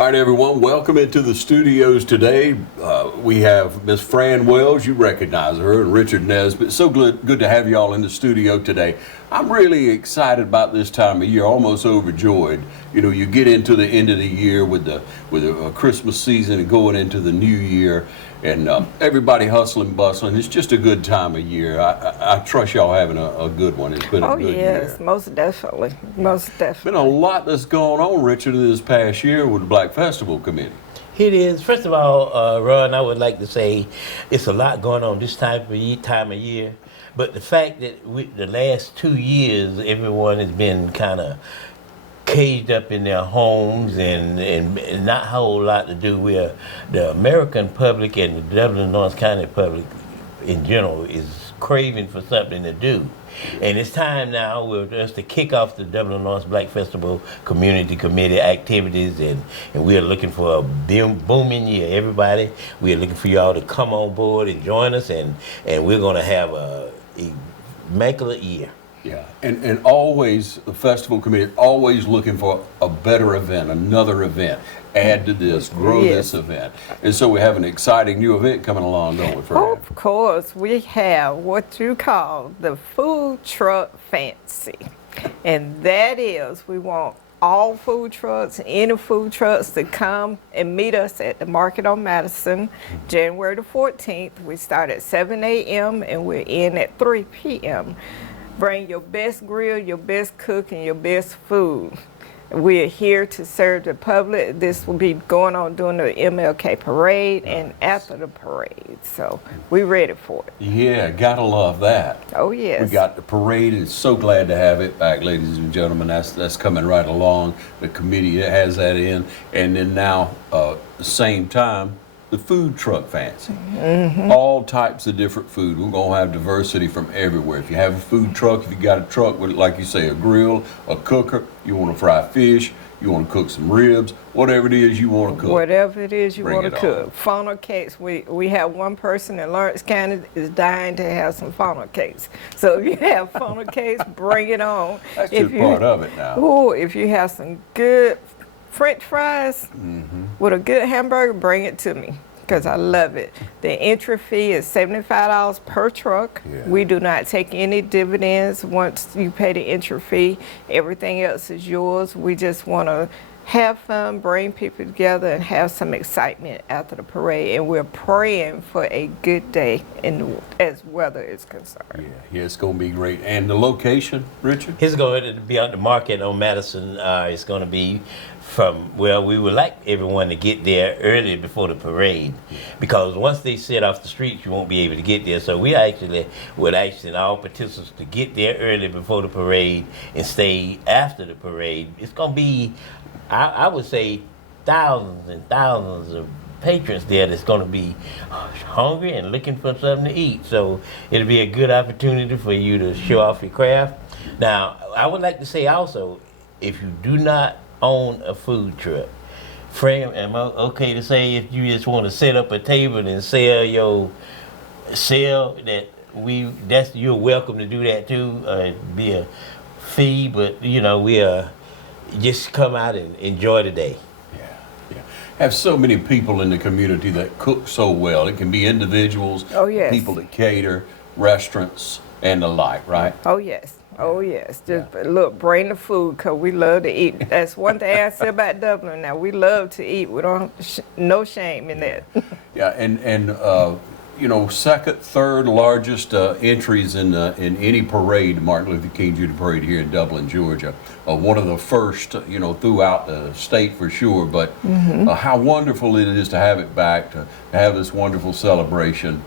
All right, everyone, welcome into the studios today. We have Miss Fran Wells, you recognize her, and Richard Nesbitt. So good to have you all in the studio today. I'm really excited about this time of year, almost overjoyed. You know, you get into the end of the year with the Christmas season and going into the new year, and everybody hustling, bustling. It's just a good time of year. I trust y'all having a good one. It's been a good year. Oh yes, most definitely, most definitely. Been a lot that's going on, Richard, this past year with the Black Festival Committee. It is. First of all, Ron, I would like to say it's a lot going on this time of year. But the fact that the last 2 years, everyone has been kind of caged up in their homes and not a whole lot to do with the American public and the Dublin North County public in general is craving for something to do. And it's time now for us to kick off the Dublin North Black Festival Community Committee activities, and we are looking for a booming year. Everybody, we are looking for y'all to come on board and join us, and we're going to have a immaculate year. Yeah, and always, the festival committee, always looking for a better event, another event. Add to this, grow this event. And so we have an exciting new event coming along, don't we, Fran? Of course, we have what you call the food truck fancy. And that is, we want all food trucks, any food trucks to come and meet us at the Market on Madison, January the 14th. We start at 7 a.m. and we're in at 3 p.m. Bring your best grill, your best cook, and your best food. We are here to serve the public. This will be going on during the MLK parade and after the parade. So we're ready for it. Yeah, gotta love that. Oh yes. We got the parade, and so glad to have it back, ladies and gentlemen. That's coming right along. The committee has that in, and then now, the same time, the food truck fancy. Mm-hmm. All types of different food. We're gonna have diversity from everywhere. If you have a food truck, if you got a truck with, like you say, a grill, a cooker, you want to fry fish, you want to cook some ribs, whatever it is you want to cook. Whatever it is you want to cook. On. Funnel cakes. We have one person in Lawrence County is dying to have some funnel cakes. So if you have funnel cakes, bring it on. That's just part of it now. Ooh, if you have some good French fries with a good hamburger, bring it to me because I love it. The entry fee is $75 per truck. Yeah. We do not take any dividends once you pay the entry fee. Everything else is yours. We just want to have fun, bring people together, and have some excitement after the parade. And we're praying for a good day as weather is concerned. Yeah, it's going to be great. And the location, Richard? It's going to be on the Market on Madison. It's going to be we would like everyone to get there early before the parade, because once they set off the streets, you won't be able to get there. So we actually would ask all participants to get there early before the parade and stay after the parade. It's going to be, I would say, thousands and thousands of patrons there that's going to be hungry and looking for something to eat. So it'll be a good opportunity for you to show off your craft. Now, I would like to say also, if you do not own a food truck, Fran, am I okay to say if you just want to set up a table and sell that, you're welcome to do that too, be a fee, but we just come out and enjoy the day. Yeah. Have so many people in the community that cook so well. It can be individuals, people that cater, restaurants, and the like, right? Oh yes. Oh yes, look, bring the food because we love to eat. That's one thing I say about Dublin. Now we love to eat. We don't no shame in that. Yeah, and second, third largest entries in any parade, Martin Luther King Jr. Parade here in Dublin, Georgia. One of the first, throughout the state for sure. But how wonderful it is to have it back, to have this wonderful celebration.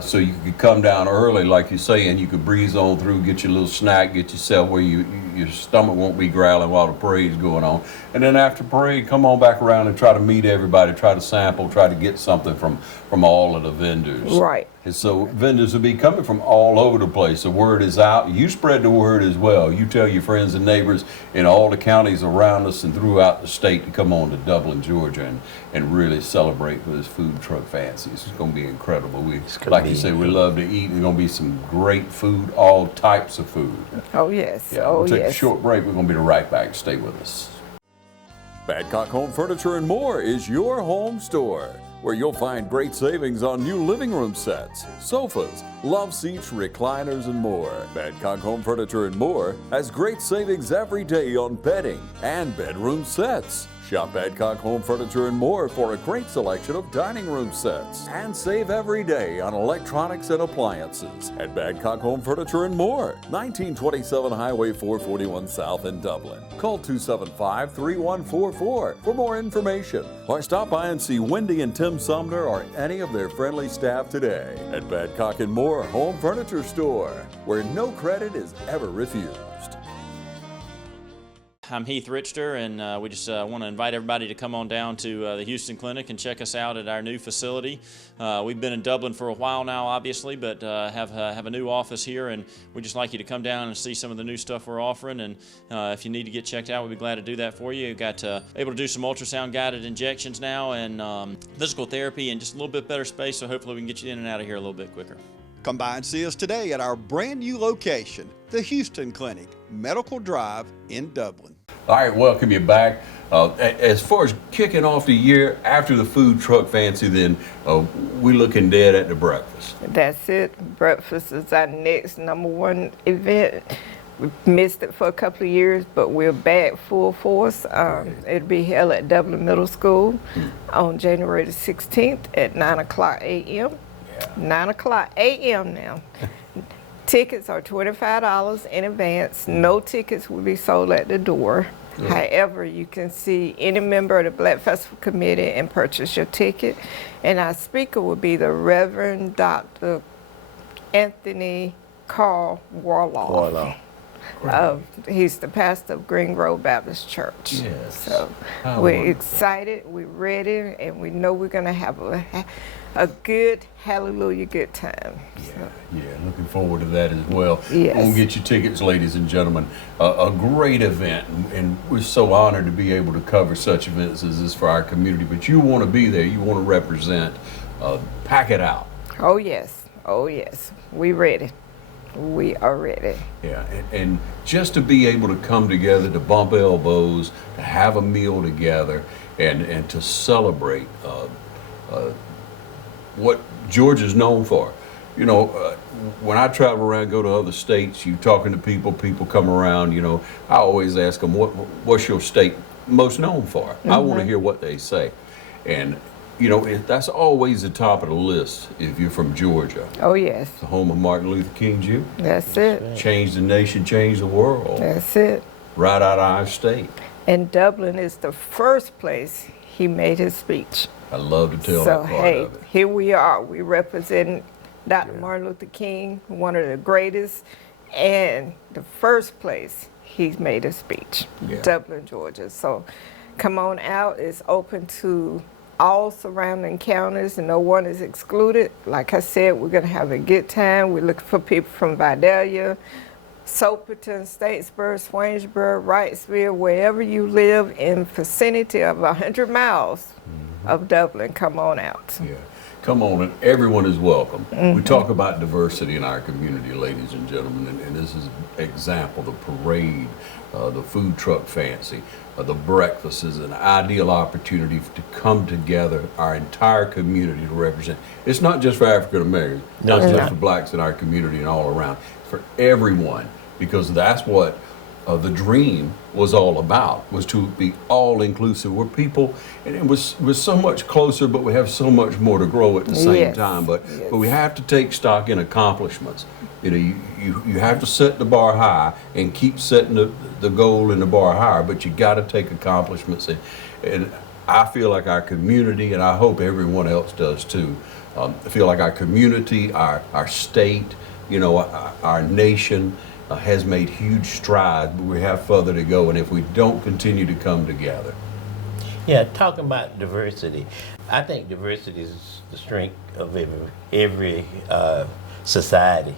So you could come down early, like you say, and you could breeze on through, get your little snack, get yourself where your stomach won't be growling while the parade's going on. And then after parade, come on back around and try to meet everybody, try to sample, try to get something from all of the vendors. Right. And so vendors will be coming from all over the place. The word is out. You spread the word as well. You tell your friends and neighbors in all the counties around us and throughout the state to come on to Dublin, Georgia, and really celebrate with this food truck fancy. It's going to be incredible. Like you say, we love to eat. There's going to be some great food, all types of food. Oh yes. Yeah, we'll take a short break. We're going to be right back. Stay with us. Badcock Home Furniture and More is your home store, where you'll find great savings on new living room sets, sofas, love seats, recliners, and more. Badcock Home Furniture and More has great savings every day on bedding and bedroom sets. Shop Badcock Home Furniture and More for a great selection of dining room sets. And save every day on electronics and appliances at Badcock Home Furniture and More, 1927 Highway 441 South in Dublin. Call 275-3144 for more information, or stop by and see Wendy and Tim Sumner or any of their friendly staff today at Badcock and More Home Furniture Store, where no credit is ever refused. I'm Heath Richter, and we just want to invite everybody to come on down to the Houston Clinic and check us out at our new facility. We've been in Dublin for a while now, obviously, but have a new office here, and we'd just like you to come down and see some of the new stuff we're offering. And if you need to get checked out, we'd be glad to do that for you. We've got able to do some ultrasound guided injections now, and physical therapy, and just a little bit better space. So hopefully we can get you in and out of here a little bit quicker. Come by and see us today at our brand new location, the Houston Clinic, Medical Drive in Dublin. All right, welcome you back. As far as kicking off the year after the food truck fancy, then we're looking dead at the breakfast. That's it. Breakfast is our next #1 event. We missed it for a couple of years, but we're back full force. It'll be held at Dublin Middle School on January the 16th at 9 o'clock a.m. 9 o'clock a.m. now. Tickets are $25 in advance. No tickets will be sold at the door. Yeah. However, you can see any member of the Black Festival Committee and purchase your ticket. And our speaker will be the Reverend Dr. Anthony Carl Warloff. He's the pastor of Green Grove Baptist Church. Yes. So we're excited, we're ready, and we know we're going to have a good, hallelujah, good time. Yeah, looking forward to that as well. Yes. We'll get your tickets, ladies and gentlemen. A great event, and we're so honored to be able to cover such events as this for our community. But you want to be there, you want to represent. Pack it out. Oh yes, we ready. We are ready. Yeah, and just to be able to come together, to bump elbows, to have a meal together, and to celebrate what Georgia's known for. You know, when I travel around, go to other states, you talking to people come around, you know, I always ask them, what's your state most known for? Mm-hmm. I want to hear what they say. And, you know, that's always the top of the list if you're from Georgia. Oh, yes. The home of Martin Luther King Jr. That's it. Change the nation, change the world. That's it. Right out of our state. And Dublin is the first place he made his speech. I love to tell so, that part hey, of it. Here we are. We represent Dr. Martin Luther King, one of the greatest, and the first place he's made a speech, Dublin, Georgia. So come on out. It's open to all surrounding counties, and no one is excluded. Like I said, we're going to have a good time. We're looking for people from Vidalia, Soperton, Statesboro, Swainsboro, Wrightsville, wherever you live in vicinity of 100 miles of Dublin. Come on out. Yeah, come on, and everyone is welcome. We talk about diversity in our community, ladies and gentlemen, and this is an example. The parade, the food truck fancy, the breakfast is an ideal opportunity to come together, our entire community to represent. It's not just for African Americans, not just for blacks in our community and all around. It's for everyone, because that's what the dream was all about, was to be all inclusive. We're people, and we're so much closer, but we have so much more to grow at the same time. But we have to take stock in accomplishments. You know, you have to set the bar high and keep setting the goal and the bar higher, but you got to take accomplishments. And I feel like our community, and I hope everyone else does too, I feel like our community, our state, you know, our nation has made huge strides, but we have further to go. And if we don't continue to come together. Yeah, talking about diversity, I think diversity is the strength of every society.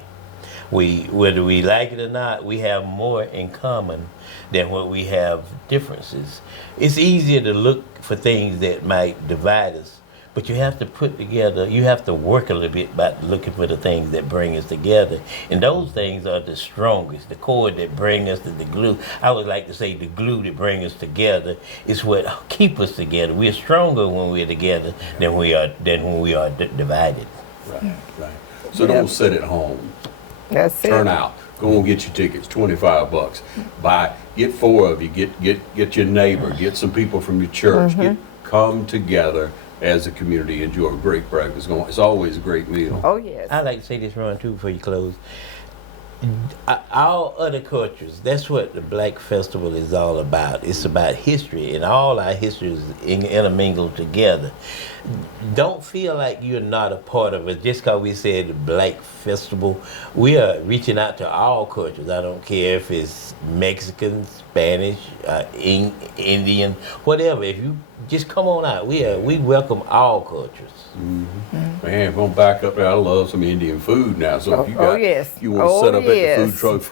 Whether we like it or not, we have more in common than what we have differences. It's easier to look for things that might divide us, but you have to put together, you have to work a little bit about looking for the things that bring us together. And those things are the strongest, the core that bring us to the glue. I would like to say the glue that bring us together is what keep us together. We're stronger when we're together than when we are divided. Right, right. So don't sit at home. That's it. Turn out. Go and get your tickets, $25. Get 4 of you. Get your neighbor. Get some people from your church. Come together as a community. Enjoy a great breakfast. It's always a great meal. Oh, yes. I like to say this, Ron, too, before you close. All other cultures, that's what the Black Festival is all about. It's about history, and all our history is intermingled together. Don't feel like you're not a part of it just because we said the Black Festival. We are reaching out to all cultures. I don't care if it's Mexican, Spanish, Indian, whatever. If you just come on out, we welcome all cultures. Man, if I'm back up there, I love some Indian food now. So if you got, you want to set up at the food truck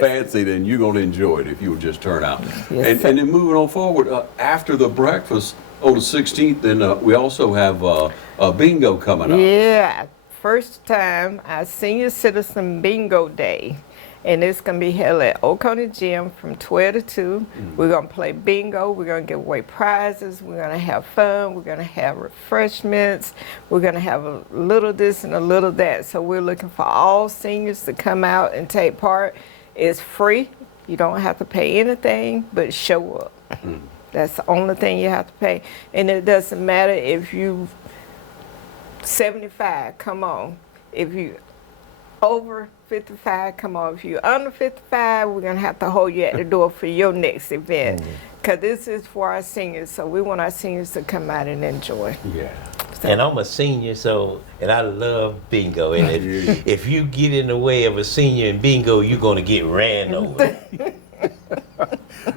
fancy, then you're going to enjoy it if you would just turn out. And then moving on forward, after the breakfast on the 16th, then we also have a bingo coming up. Yeah, first time our senior citizen bingo day. And it's going to be held at Oconee Gym from 12 to 2. We're going to play bingo. We're going to give away prizes. We're going to have fun. We're going to have refreshments. We're going to have a little this and a little that. So we're looking for all seniors to come out and take part. It's free. You don't have to pay anything but show up. That's the only thing you have to pay. And it doesn't matter if you 75, come on. If you over 55, come on. If you're under 55, we're going to have to hold you at the door for your next event. Because this is for our seniors, so we want our seniors to come out and enjoy. Yeah. And I'm a senior, and I love bingo. And if you get in the way of a senior in bingo, you're going to get ran over.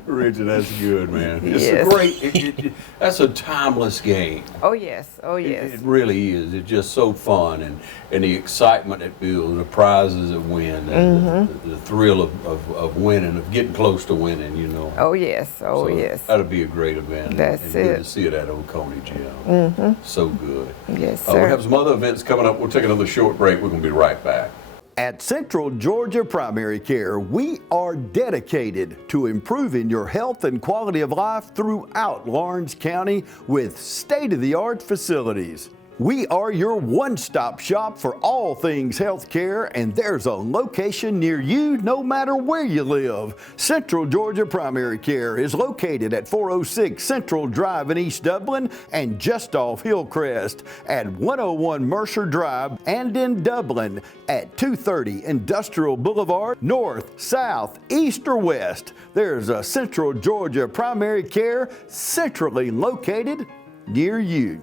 Richard, that's good, man. It's a great, that's a timeless game. Oh, yes. Oh, yes. It really is. It's just so fun, and the excitement it builds, the prizes that win, and the thrill of winning, of getting close to winning, you know. Oh, yes. Oh, so yes. That'll be a great event. That's and it. Good to see it at Oconee Gym. So good. Yes, sir. We have some other events coming up. We'll take another short break. We're going to be right back. At Central Georgia Primary Care, we are dedicated to improving your health and quality of life throughout Lawrence County with state-of-the-art facilities. We are your one-stop shop for all things health care, and there's a location near you no matter where you live. Central Georgia Primary Care is located at 406 Central Drive in East Dublin and just off Hillcrest, at 101 Mercer Drive, and in Dublin at 230 Industrial Boulevard. North, south, east, or west, there's a Central Georgia Primary Care centrally located near you.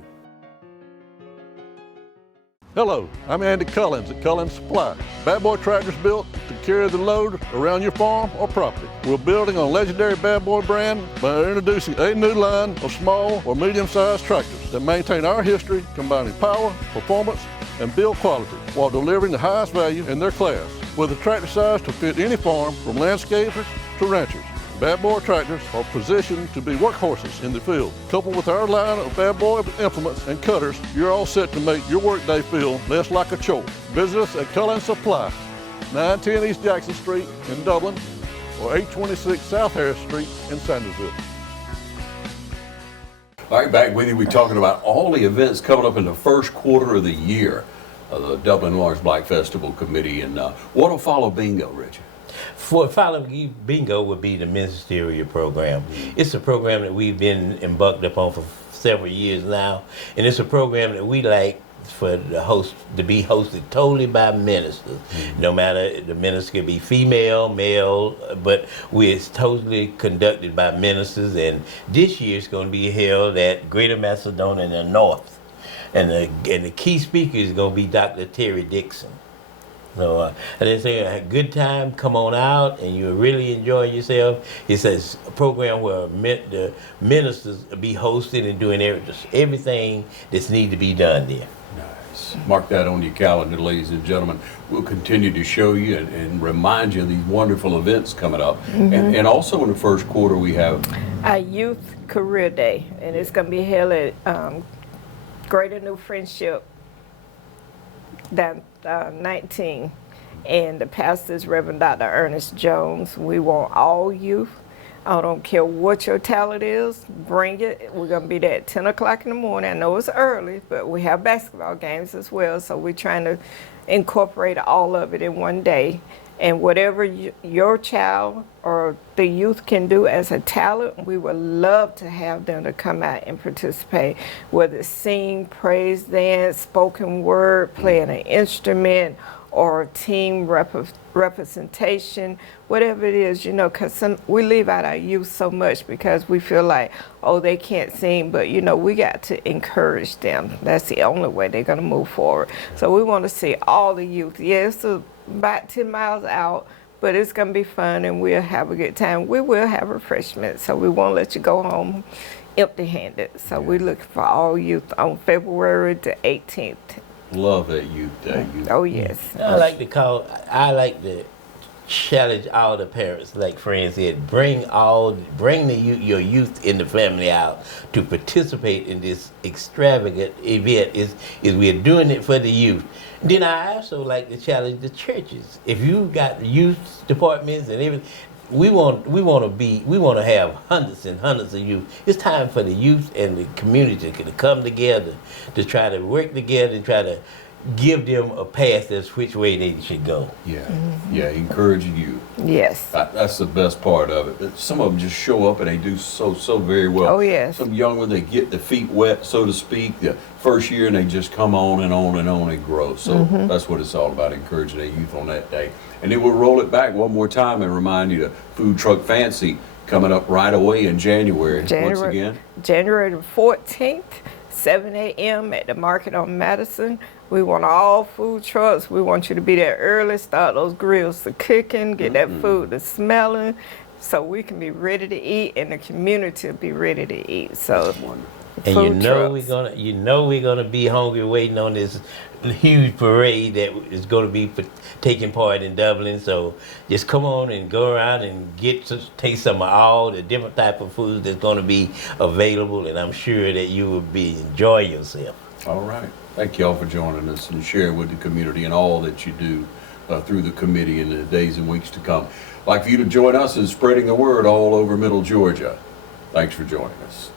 Hello, I'm Andy Cullins at Cullins Supply. Bad Boy tractors built to carry the load around your farm or property. We're building on legendary Bad Boy brand by introducing a new line of small or medium-sized tractors that maintain our history, combining power, performance, and build quality while delivering the highest value in their class. With a tractor size to fit any farm, from landscapers to ranchers, Bad Boy tractors are positioned to be workhorses in the field. Coupled with our line of Bad Boy implements and cutters, you're all set to make your workday feel less like a chore. Visit us at Cullins Supply, 910 East Jackson Street in Dublin, or 826 South Harris Street in Sandersville. All right, back with you. We're talking about all the events coming up in the first quarter of the year of the Dublin Lawrence Black Festival Committee. And what'll follow bingo, Richard? For following bingo would be the ministerial program. It's a program that we've been embarked upon for several years now, and it's a program that we like for the host to be hosted totally by ministers. No matter the minister could be female, male, but it's totally conducted by ministers. And this year it's going to be held at Greater Macedonia in the North, and the key speaker is going to be Dr. Terry Dixon. So they say a good time, come on out, and you really enjoy yourself. It's a program where the ministers be hosted and doing everything that's need to be done there. Nice. Mark that on your calendar, ladies and gentlemen. We'll continue to show you and remind you of these wonderful events coming up. And also in the first quarter, we have Our Youth Career Day, and it's going to be held at Greater New Friendship down 19. And the pastor is Reverend Dr. Ernest Jones. We want all youth. I don't care what your talent is, bring it. We're going to be there at 10 o'clock in the morning. I know it's early, but we have basketball games as well, so we're trying to incorporate all of it in one day. And whatever your child or the youth can do as a talent, we would love to have them to come out and participate, whether it's sing, praise, dance, spoken word, playing an instrument, or team representation, whatever it is, you know, because we leave out our youth so much because we feel like, oh, they can't sing, but, you know, we got to encourage them. That's the only way they're going to move forward. So we want to see all the youth. Yes, it's about 10 miles out, but it's going to be fun and we'll have a good time. We will have refreshments, so we won't let you go home empty-handed. So we're looking for all youth on February the 18th. Love that Youth Day. Oh, yes. I like to challenge all the parents, like Fran said, bring your youth in the family out to participate in this extravagant event. Is we're doing it for the youth. Then I also like to challenge the churches. If you got youth departments and everything, we want to have hundreds and hundreds of youth. It's time for the youth and the community to come together to try to work together and try to give them a path as which way they should go. Yeah, yeah, encouraging you. Yes. That's the best part of it. But some of them just show up and they do so very well. Oh, yes. Some young ones, they get their feet wet, so to speak, the first year, and they just come on and on and on and grow. So that's what it's all about, encouraging the youth on that day. And then we'll roll it back one more time and remind you the Food Truck Fancy coming up right away in January. Once again. January the 14th, 7 a.m. at the market on Madison. We want all food trucks. We want you to be there early, start those grills to cooking, get that food to smelling, so we can be ready to eat and the community will be ready to eat. So, and we're gonna be hungry waiting on this huge parade that is going to be taking part in Dublin. So just come on and go around and taste some of all the different type of foods that's going to be available, and I'm sure that you will enjoy yourself. All right. Thank you all for joining us and sharing with the community and all that you do through the committee in the days and weeks to come. I'd like for you to join us in spreading the word all over Middle Georgia. Thanks for joining us.